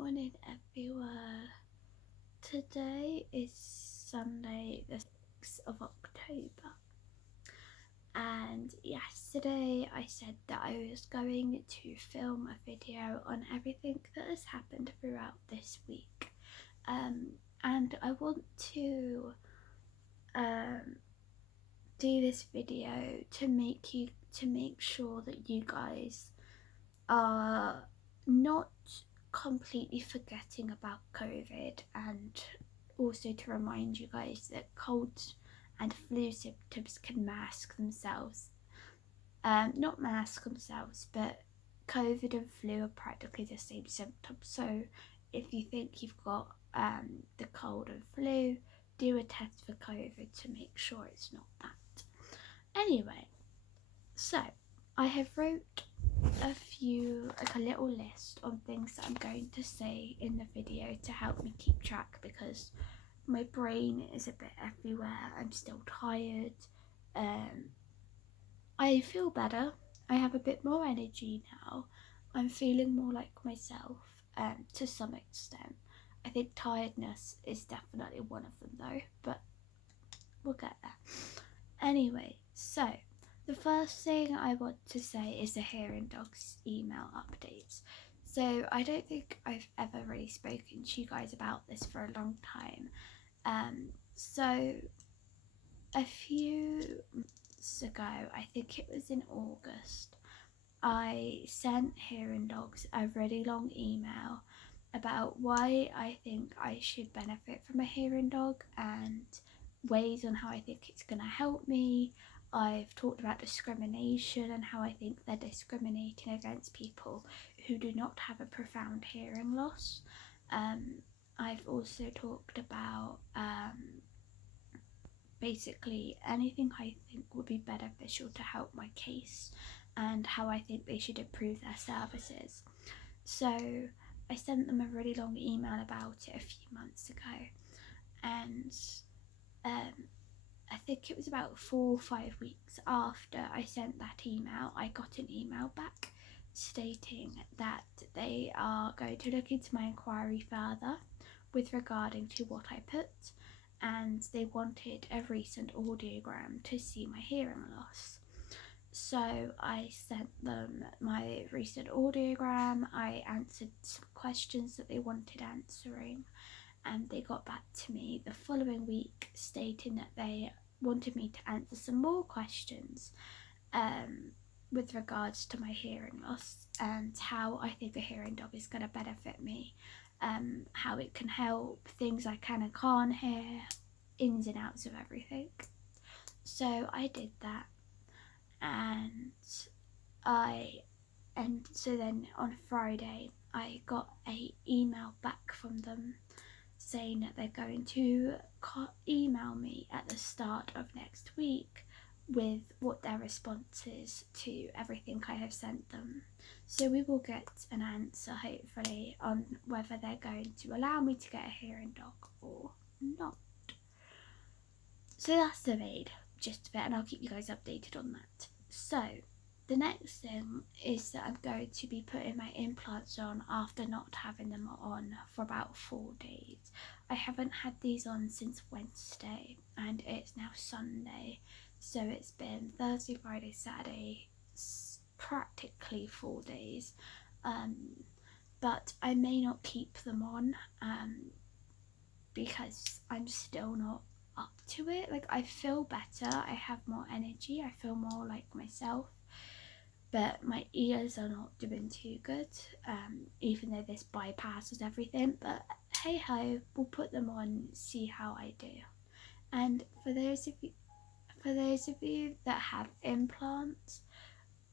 morning, everyone. Today is Sunday, the 6th of October, and yesterday I said that I was going to film a video on everything that has happened throughout this week, and I want to do this video to make sure that you guys are not completely forgetting about COVID, and also to remind you guys that colds and flu symptoms can mask themselves. Not mask themselves, but COVID and flu are practically the same symptoms. So if you think you've got the cold and flu, do a test for COVID to make sure it's not that. Anyway, so I have wrote a little list on things that I'm going to say in the video to help me keep track, because my brain is a bit everywhere. I'm still tired. I feel better. I have a bit more energy now. I'm feeling more like myself, to some extent. I think tiredness is definitely one of them though, but we'll get there. Anyway, so the first thing I want to say is the Hearing Dogs email updates. So I don't think I've ever really spoken to you guys about this for a long time. So a few months ago, I think it was in August, I sent Hearing Dogs a really long email about why I think I should benefit from a hearing dog and ways on how I think it's going to help me. I've talked about discrimination and how I think they're discriminating against people who do not have a profound hearing loss. I've also talked about basically anything I think would be beneficial to help my case and how I think they should improve their services. So I sent them a really long email about it a few months ago, and I think it was about 4 or 5 weeks after I sent that email, I got an email back stating that they are going to look into my inquiry further with regarding to what I put, and they wanted a recent audiogram to see my hearing loss. So I sent them my recent audiogram. I answered some questions that they wanted answering, and they got back to me the following week stating that they wanted me to answer some more questions with regards to my hearing loss and how I think a hearing dog is going to benefit me, how it can help, things I can and can't hear, ins and outs of everything. So I did that, and so then on Friday I got an email back from them saying that they're going to email me at the start of next week with what their response is to everything I have sent them. So we will get an answer hopefully on whether they're going to allow me to get a hearing dog or not. So that's the main gist of it, and I'll keep you guys updated on that. So the next thing is that I'm going to be putting my implants on after not having them on for about 4 days. I haven't had these on since Wednesday, and it's now Sunday, so it's been Thursday, Friday, Saturday, practically 4 days. But I may not keep them on because I'm still not up to it. Like, I feel better, I have more energy, I feel more like myself, but my ears are not doing too good, even though this bypasses everything. But hey ho, we'll put them on, see how I do. And for those of you that have implants,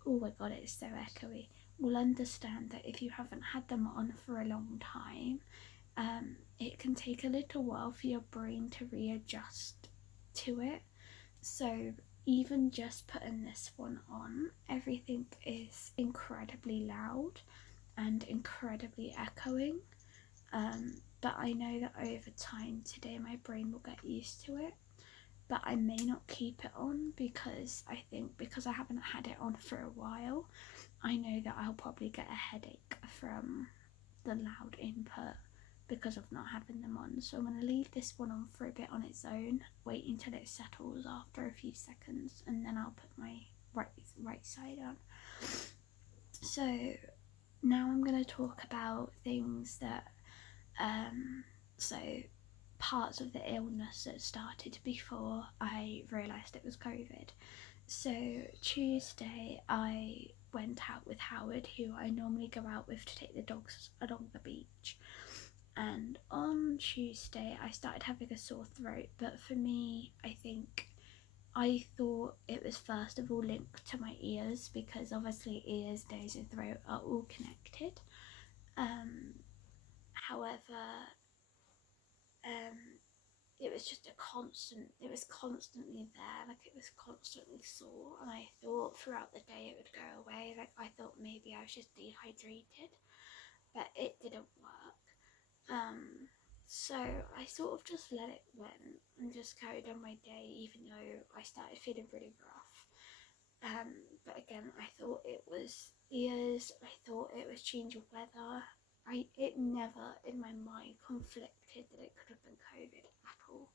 oh my god, it's so echoey, will understand that if you haven't had them on for a long time, it can take a little while for your brain to readjust to it. So even just putting this one on, everything is incredibly loud and incredibly echoing, but I know that over time today my brain will get used to it. But I may not keep it on because I think because I haven't had it on for a while, I know that I'll probably get a headache from the loud input because of not having them on. So I'm going to leave this one on for a bit on its own, wait until it settles after a few seconds, and then I'll put my right side on. So now I'm going to talk about things that so parts of the illness that started before I realised it was COVID. So Tuesday I went out with Howard, who I normally go out with to take the dogs along the beach. And on Tuesday I started having a sore throat, but for me, I thought it was first of all linked to my ears, because obviously ears, nose and throat are all connected. However, it was just it was constantly there, like it was constantly sore, and I thought throughout the day it would go away. Like I thought maybe I was just dehydrated, but it didn't work. So I sort of just let it went and just carried on my day, even though I started feeling really rough. But again, I thought it was ears, I thought it was change of weather. It never in my mind conflicted that it could have been COVID at all.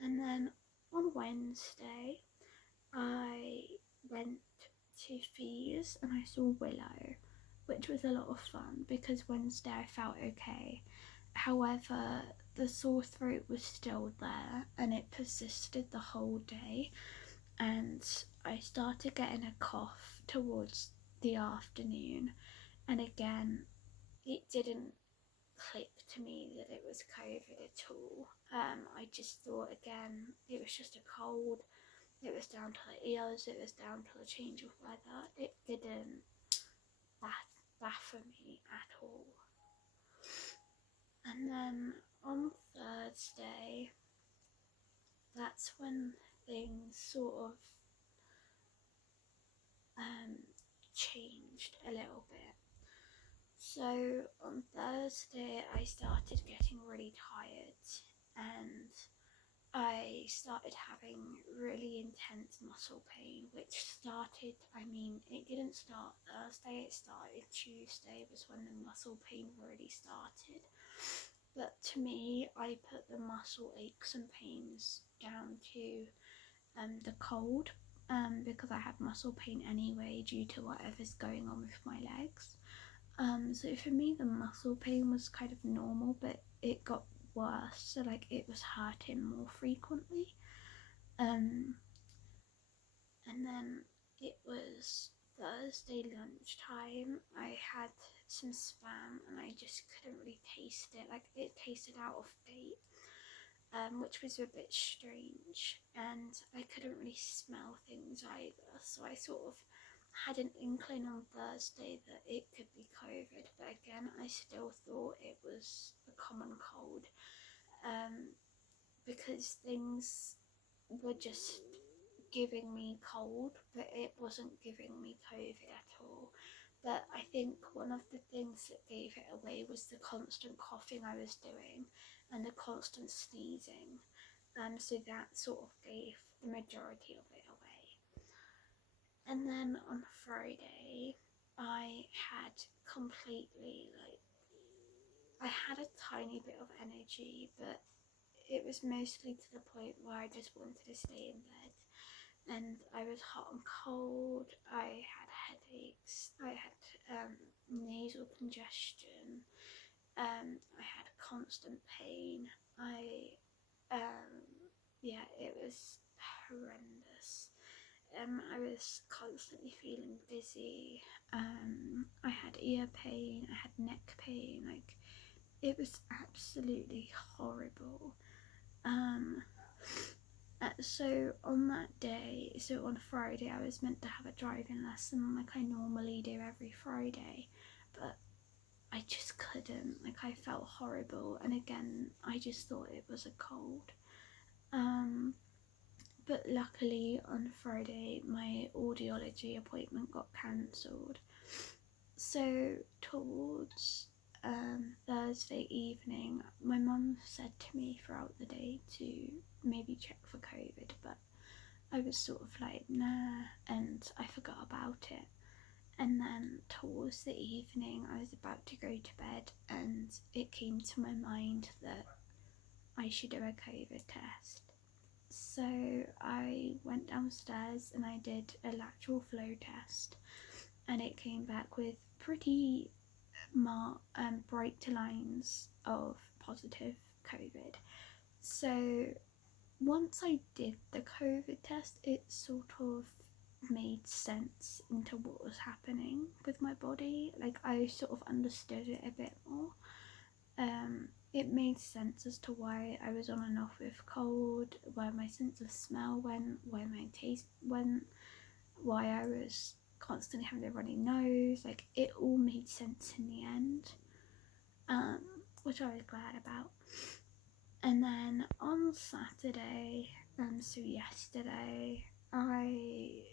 And then on Wednesday, I went to Fees and I saw Willow, which was a lot of fun because Wednesday I felt okay. However, the sore throat was still there and it persisted the whole day, and I started getting a cough towards the afternoon, and again it didn't click to me that it was COVID at all. I just thought again it was just a cold, it was down to the ears, it was down to the change of weather. It didn't baffle me at all. And then on Thursday, that's when things sort of changed a little bit. So on Thursday I started getting really tired, and I started having really intense muscle pain, which it didn't start Thursday, it started Tuesday was when the muscle pain really started. But to me, I put the muscle aches and pains down to the cold, because I had muscle pain anyway due to whatever's going on with my legs. So for me the muscle pain was kind of normal, but it got worse, so like it was hurting more frequently. And then it was Thursday lunchtime, I had some spam and I just couldn't really taste it, like it tasted out of date, which was a bit strange, and I couldn't really smell things either, so I sort of had an inkling on Thursday that it could be COVID, but again I still thought it was a common cold, because things were just giving me cold, but it wasn't giving me COVID at all. But I think one of the things that gave it away was the constant coughing I was doing and the constant sneezing, so that sort of gave the majority of it away. And then on Friday I had I had a tiny bit of energy, but it was mostly to the point where I just wanted to stay in bed, and I was hot and cold, I had headaches, I had nasal congestion, I had constant pain, it was horrendous. I was constantly feeling dizzy, I had ear pain, I had neck pain, like it was absolutely horrible. So on that day, so on Friday, I was meant to have a driving lesson like I normally do every Friday, but I just couldn't, like I felt horrible, and again I just thought it was a cold. But luckily on Friday my audiology appointment got cancelled, so towards Thursday evening my mum said to me throughout the day to maybe check for COVID, but I was sort of like nah, and I forgot about it. And then towards the evening, I was about to go to bed, and it came to my mind that I should do a COVID test. So I went downstairs and I did a lateral flow test, and it came back with pretty bright lines of positive COVID. So once I did the COVID test, it sort of made sense into what was happening with my body. Like, I sort of understood it a bit more. It made sense as to why I was on and off with cold, where my sense of smell went, why my taste went, why I was constantly having a runny nose. Like, it all made sense in the end, which I was glad about. And then on Saturday, so yesterday, I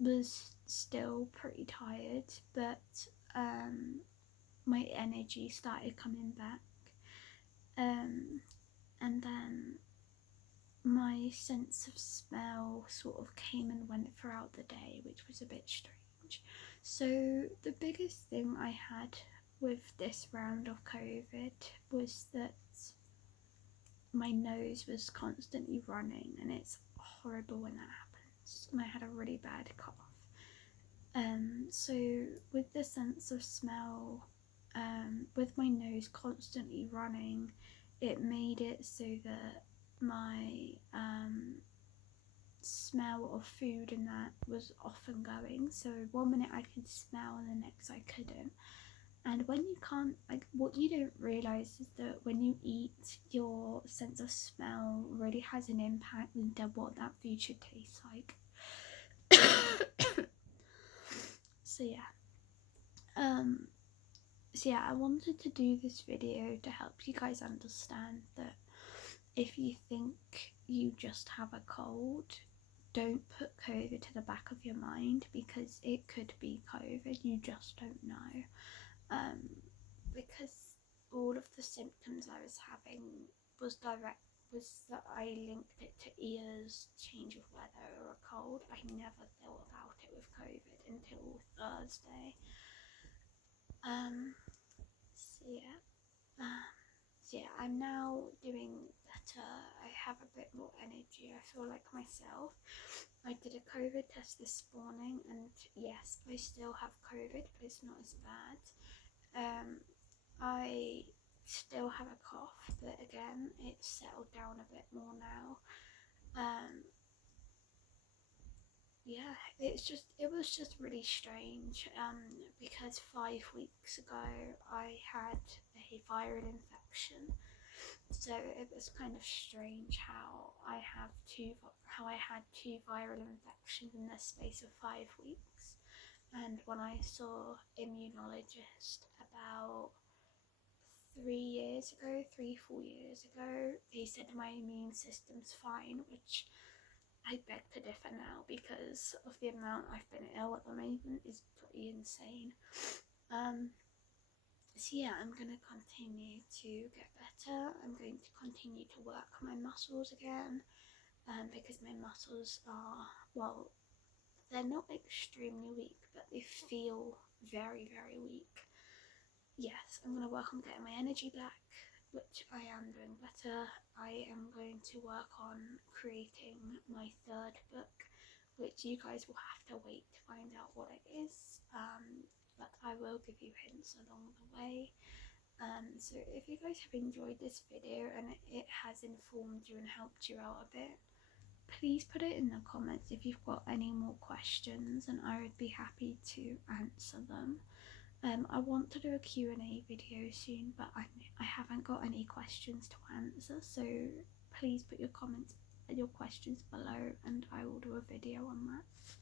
was still pretty tired, but my energy started coming back, and then my sense of smell sort of came and went throughout the day, which was a bit strange. So the biggest thing I had with this round of COVID was that my nose was constantly running, and it's horrible when that happens, and I had a really bad cough. So with the sense of smell, with my nose constantly running, it made it so that my smell of food and that was often going. So 1 minute I could smell and the next I couldn't. And when you can't, like, what you don't realise is that when you eat, your sense of smell really has an impact into what that food should taste like. So yeah, I wanted to do this video to help you guys understand that if you think you just have a cold, don't put COVID to the back of your mind, because it could be COVID, you just don't know. Because all of the symptoms I was having was that I linked it to ears, change of weather, or a cold. I never thought about it with COVID until Thursday. So yeah, I'm now doing better. I have a bit more energy. I feel like myself. I did a COVID test this morning, and yes, I still have COVID, but it's not as bad. I still have a cough, but again, it's settled down a bit more now. Yeah, it was just really strange, because 5 weeks ago I had a viral infection, so it was kind of strange how I had two viral infections in the space of 5 weeks. And when I saw immunologist about 4 years ago, they said my immune system's fine, which I beg to differ now, because of the amount I've been ill at the moment is pretty insane. So yeah, I'm going to continue to get better. I'm going to continue to work my muscles again, because my muscles are, well, they're not extremely weak, but they feel very, very weak. Yes, I'm going to work on getting my energy back, which I am doing better. I am going to work on creating my 3rd book, which you guys will have to wait to find out what it is, but I will give you hints along the way. So if you guys have enjoyed this video and it has informed you and helped you out a bit, please put it in the comments if you've got any more questions, and I would be happy to answer them. I want to do a Q&A video soon, but I haven't got any questions to answer, so please put your questions below, and I will do a video on that.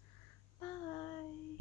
Bye!